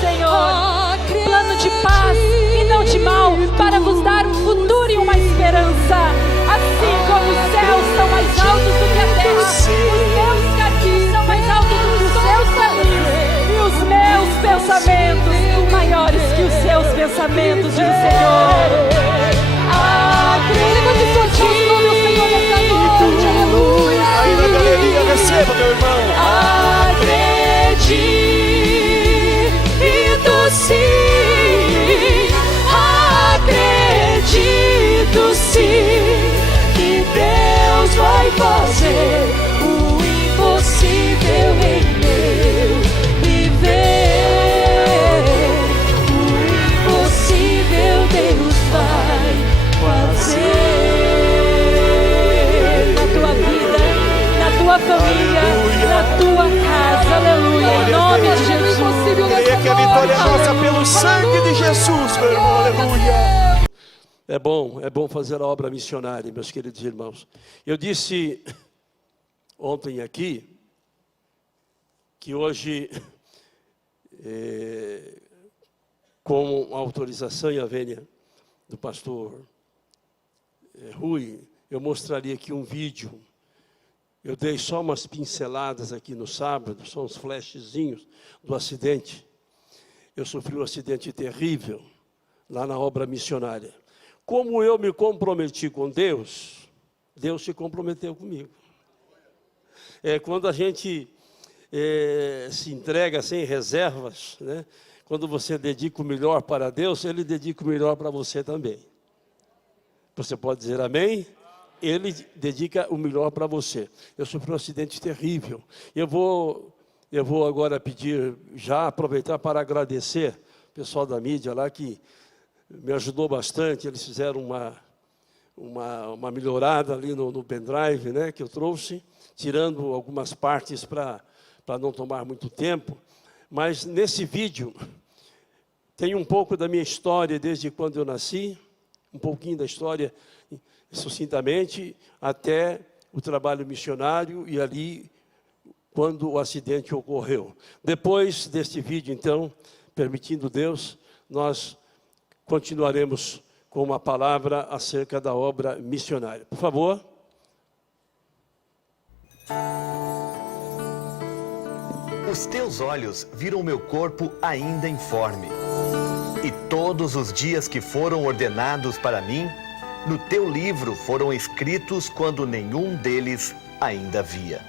Senhor, plano de paz e não de mal, para vos dar um futuro e uma esperança. Assim como os céus são mais altos do que a terra, os meus caminhos são mais altos do que os seus caminhos, e os meus pensamentos maiores que os seus pensamentos, diz o Senhor. Levante suas mãos, louve o Senhor nessa noite, aleluia. Aí na galeria, receba, meu irmão. Acredito sim, acredito sim, que Deus vai fazer o impossível em meu viver. O impossível Deus vai fazer na tua vida, na tua família, na tua casa, aleluia, em nome de Jesus. Creia que a vitória é nossa pelo sangue de Jesus, meu irmão, aleluia. É bom fazer a obra missionária, meus queridos irmãos. Eu disse ontem aqui que hoje, com a autorização e a vênia do pastor Rui, eu mostraria aqui um vídeo. Eu dei só umas pinceladas aqui no sábado, são uns flashzinhos do acidente. Eu sofri um acidente terrível lá na obra missionária. Como eu me comprometi com Deus, Deus se comprometeu comigo. Quando a gente se entrega sem reservas, né? Quando você dedica o melhor para Deus, Ele dedica o melhor para você também. Você pode dizer amém? Ele dedica o melhor para você. Eu sofri um acidente terrível. Eu vou agora pedir, já aproveitar para agradecer o pessoal da mídia lá que me ajudou bastante. Eles fizeram uma melhorada ali no pendrive, né, que eu trouxe, tirando algumas partes para não tomar muito tempo. Mas nesse vídeo tem um pouco da minha história desde quando eu nasci, um pouquinho da história sucintamente, até o trabalho missionário e ali, quando o acidente ocorreu. Depois deste vídeo, então, permitindo Deus, nós continuaremos com uma palavra acerca da obra missionária. Por favor. Os teus olhos viram o meu corpo ainda informe, e todos os dias que foram ordenados para mim, no teu livro foram escritos quando nenhum deles ainda havia.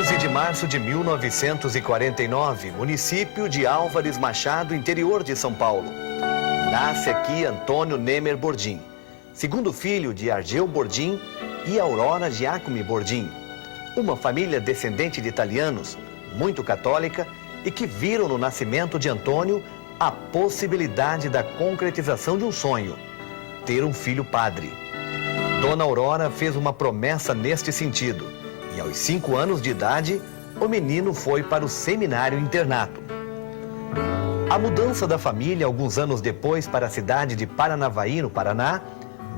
11 de março de 1949, município de Álvares Machado, interior de São Paulo. Nasce aqui Antônio Nemer Bordim, segundo filho de Argeu Bordim e Aurora Giacomi Bordim. Uma família descendente de italianos, muito católica, e que viram no nascimento de Antônio a possibilidade da concretização de um sonho, ter um filho padre. Dona Aurora fez uma promessa neste sentido, e aos 5 anos de idade, o menino foi para o seminário internato. A mudança da família, alguns anos depois, para a cidade de Paranavaí, no Paraná,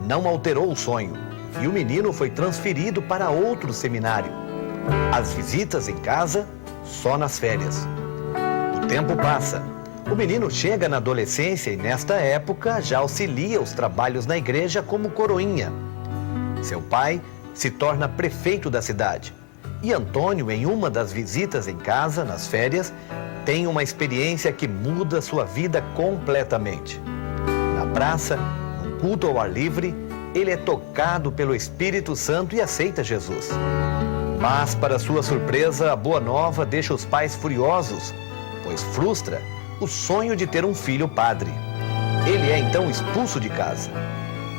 não alterou o sonho, e o menino foi transferido para outro seminário. As visitas em casa, só nas férias. O tempo passa. O menino chega na adolescência e, nesta época, já auxilia os trabalhos na igreja como coroinha. Seu pai se torna prefeito da cidade. E Antônio, em uma das visitas em casa, nas férias, tem uma experiência que muda sua vida completamente. Na praça, num culto ao ar livre, ele é tocado pelo Espírito Santo e aceita Jesus. Mas, para sua surpresa, a boa nova deixa os pais furiosos, pois frustra o sonho de ter um filho padre. Ele é então expulso de casa.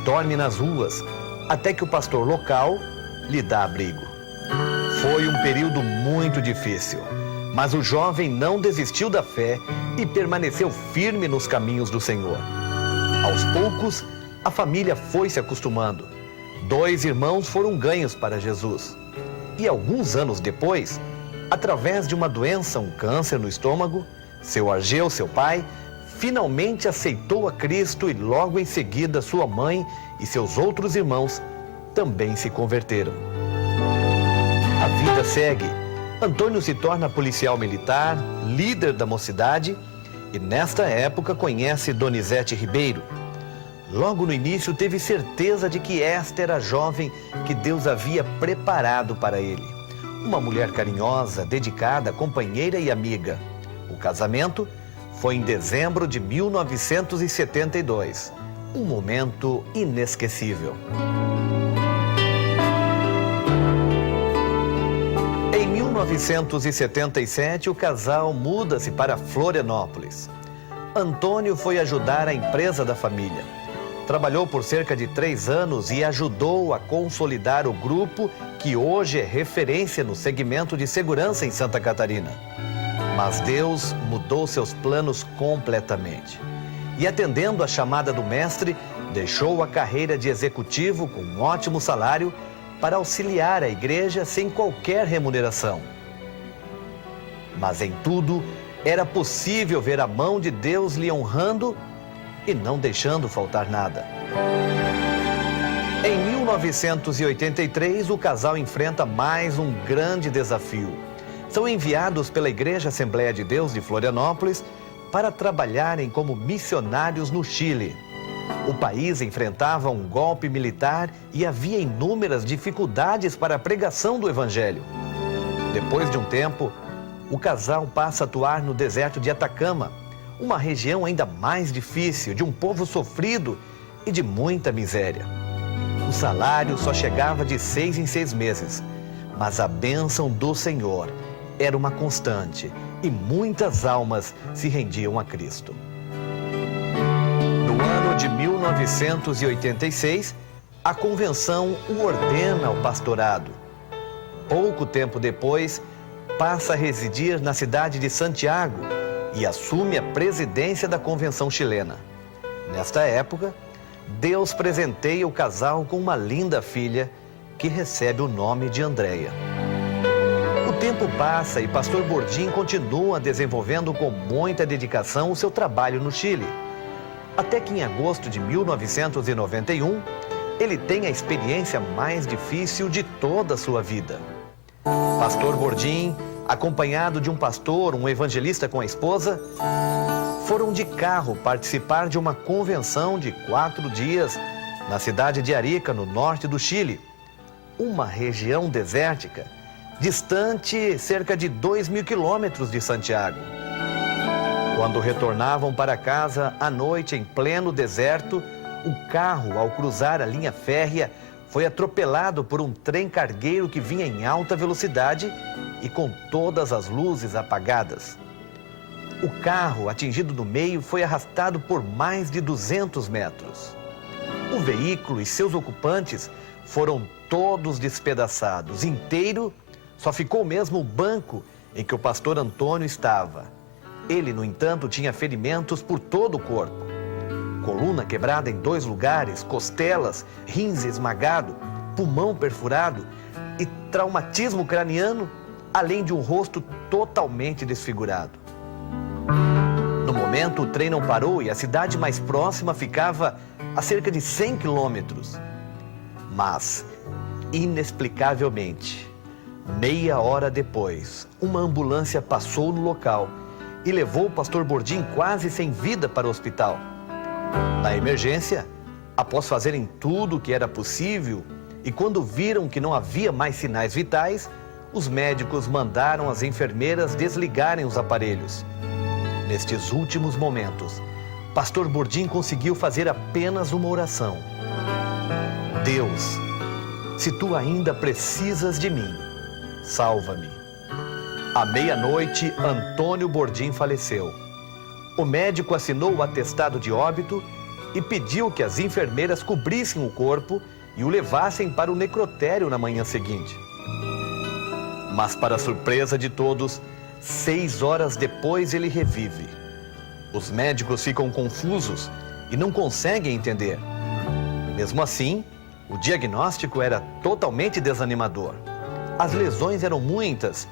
Dorme nas ruas, até que o pastor local lhe dá abrigo. Foi um período muito difícil, mas o jovem não desistiu da fé e permaneceu firme nos caminhos do Senhor. Aos poucos, a família foi se acostumando. 2 irmãos foram ganhos para Jesus. E alguns anos depois, através de uma doença, um câncer no estômago, seu Argeu, seu pai, finalmente aceitou a Cristo e logo em seguida sua mãe e seus outros irmãos também se converteram. A vida segue Antônio se torna policial militar, líder da mocidade e, nesta época, conhece Donizete Ribeiro. Logo no início, teve certeza de que esta era a jovem que Deus havia preparado para ele. Uma mulher carinhosa, dedicada, companheira e amiga. O casamento foi em dezembro de 1972. Um momento inesquecível. Em 1977, o casal muda-se para Florianópolis. Antônio foi ajudar a empresa da família. Trabalhou por cerca de 3 anos e ajudou a consolidar o grupo que hoje é referência no segmento de segurança em Santa Catarina. Mas Deus mudou seus planos completamente. E atendendo à chamada do mestre, deixou a carreira de executivo com um ótimo salário para auxiliar a igreja sem qualquer remuneração. Mas em tudo, era possível ver a mão de Deus lhe honrando e não deixando faltar nada. Em 1983, o casal enfrenta mais um grande desafio. São enviados pela Igreja Assembleia de Deus de Florianópolis para trabalharem como missionários no Chile. O país enfrentava um golpe militar e havia inúmeras dificuldades para a pregação do Evangelho. Depois de um tempo, o casal passa a atuar no deserto de Atacama, uma região ainda mais difícil, de um povo sofrido e de muita miséria. O salário só chegava de 6 em 6 meses, mas a bênção do Senhor era uma constante e muitas almas se rendiam a Cristo. No ano de 1986, a convenção o ordena ao pastorado. Pouco tempo depois, passa a residir na cidade de Santiago e assume a presidência da convenção chilena. Nesta época, Deus presenteia o casal com uma linda filha que recebe o nome de Andréia. O tempo passa e pastor Bordim continua desenvolvendo com muita dedicação o seu trabalho no Chile. Até que em agosto de 1991, ele tem a experiência mais difícil de toda a sua vida. Pastor Bordim, acompanhado de um pastor, um evangelista com a esposa, foram de carro participar de uma convenção de 4 dias na cidade de Arica, no norte do Chile, uma região desértica, distante cerca de 2.000 quilômetros de Santiago. Quando retornavam para casa à noite em pleno deserto, o carro, ao cruzar a linha férrea, foi atropelado por um trem cargueiro que vinha em alta velocidade e com todas as luzes apagadas. O carro, atingido no meio, foi arrastado por mais de 200 metros. O veículo e seus ocupantes foram todos despedaçados. Inteiro, só ficou mesmo o banco em que o pastor Antônio estava. Ele, no entanto, tinha ferimentos por todo o corpo. Coluna quebrada em 2 lugares, costelas, rins esmagado, pulmão perfurado e traumatismo craniano, além de um rosto totalmente desfigurado. No momento, o trem não parou e a cidade mais próxima ficava a cerca de 100 quilômetros. Mas, inexplicavelmente, meia hora depois, uma ambulância passou no local e levou o pastor Bordim quase sem vida para o hospital. Na emergência, após fazerem tudo o que era possível e quando viram que não havia mais sinais vitais, os médicos mandaram as enfermeiras desligarem os aparelhos. Nestes últimos momentos, pastor Bordim conseguiu fazer apenas uma oração. Deus, se tu ainda precisas de mim, salva-me. À meia-noite, Antônio Bordim faleceu. O médico assinou o atestado de óbito e pediu que as enfermeiras cobrissem o corpo e o levassem para o necrotério na manhã seguinte. Mas, para surpresa de todos, 6 horas depois ele revive. Os médicos ficam confusos e não conseguem entender. Mesmo assim, o diagnóstico era totalmente desanimador. As lesões eram muitas.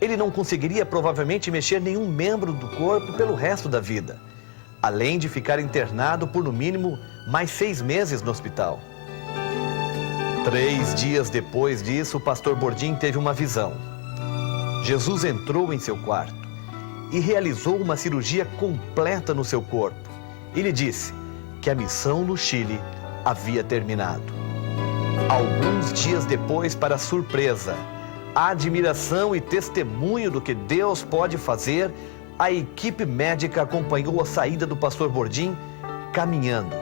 Ele não conseguiria provavelmente mexer nenhum membro do corpo pelo resto da vida, além de ficar internado por no mínimo mais 6 meses no hospital. 3 dias depois disso, o pastor Bordim teve uma visão. Jesus entrou em seu quarto e realizou uma cirurgia completa no seu corpo. E lhe disse que a missão no Chile havia terminado. Alguns dias depois, para surpresa, admiração e testemunho do que Deus pode fazer, a equipe médica acompanhou a saída do pastor Bordim caminhando,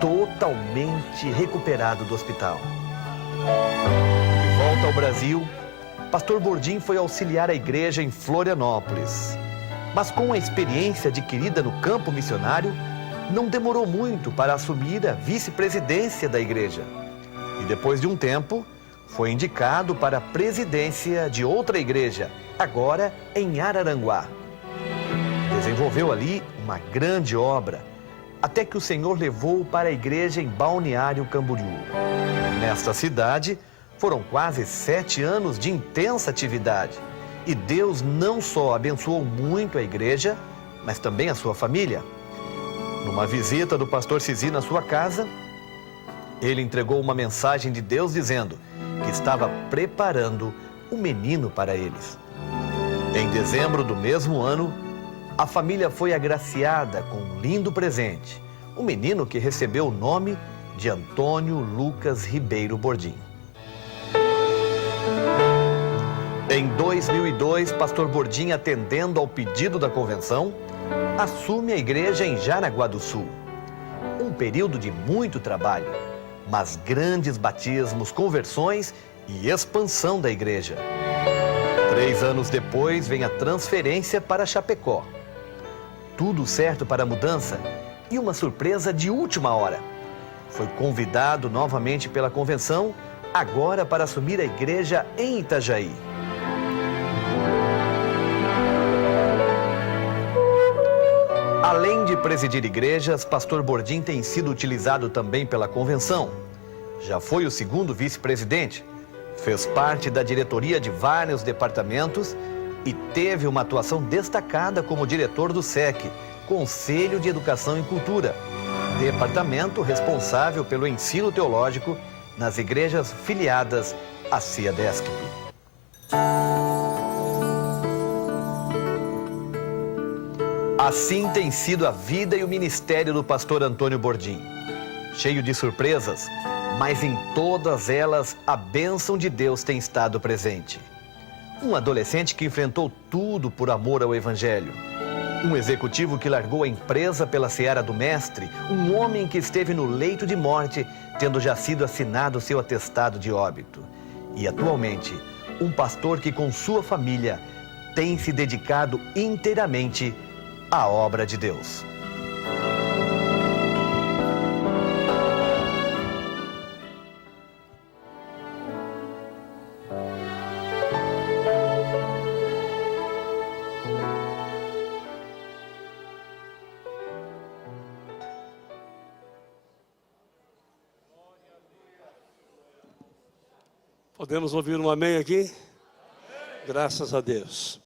totalmente recuperado do hospital. De volta ao Brasil, pastor Bordim foi auxiliar a igreja em Florianópolis. Mas com a experiência adquirida no campo missionário, não demorou muito para assumir a vice-presidência da igreja. E depois de um tempo, foi indicado para a presidência de outra igreja, agora em Araranguá. Desenvolveu ali uma grande obra, até que o Senhor levou para a igreja em Balneário Camboriú. Nesta cidade, foram quase 7 anos de intensa atividade. E Deus não só abençoou muito a igreja, mas também a sua família. Numa visita do pastor Cizi na sua casa, ele entregou uma mensagem de Deus dizendo que estava preparando um menino para eles. Em dezembro do mesmo ano, a família foi agraciada com um lindo presente, um menino que recebeu o nome de Antônio Lucas Ribeiro Bordim. Em 2002, pastor Bordim, atendendo ao pedido da convenção, assume a igreja em Jaraguá do Sul. Um período de muito trabalho, mas grandes batismos, conversões e expansão da igreja. 3 anos depois, vem a transferência para Chapecó. Tudo certo para a mudança e uma surpresa de última hora. Foi convidado novamente pela convenção, agora para assumir a igreja em Itajaí. Além de presidir igrejas, pastor Bordim tem sido utilizado também pela convenção. Já foi o 2º vice-presidente, fez parte da diretoria de vários departamentos e teve uma atuação destacada como diretor do SEC, Conselho de Educação e Cultura, departamento responsável pelo ensino teológico nas igrejas filiadas à CIADESC. Assim tem sido a vida e o ministério do pastor Antônio Bordim. Cheio de surpresas, mas em todas elas a bênção de Deus tem estado presente. Um adolescente que enfrentou tudo por amor ao Evangelho. Um executivo que largou a empresa pela seara do mestre. Um homem que esteve no leito de morte, tendo já sido assinado seu atestado de óbito. E atualmente, um pastor que com sua família tem se dedicado inteiramente à obra de Deus. Podemos ouvir um amém aqui? Graças a Deus.